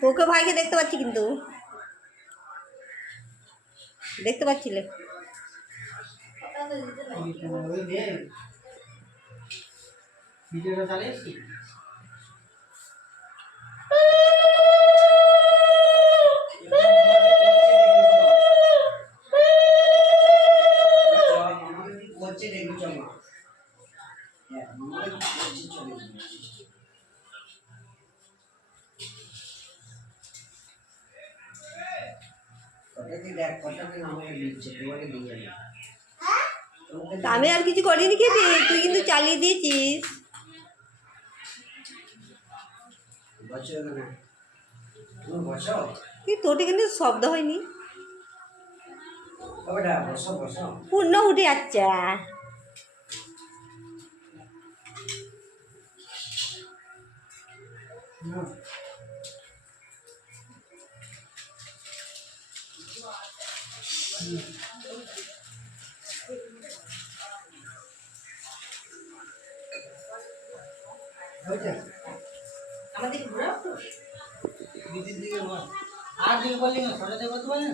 তোকে ভাইকে দেখতে পাচ্ছি কিন্তু দেখতে পাচ্ছিলে ভিডিওটা চালিয়েছি করছে দেখবি চলো হ্যাঁ মামাকে করছে চলে আমি আর কিছু করিনি খেতে তুই কিন্তু চালিয়ে দিয়েছিস। কি তোর কিন্তু শব্দ হয়নি? পূর্ণ উঠে যাচ্ছে। আমাদের দিদির দিকে বল। আর দিকে বললি না ফটো আর পারবেন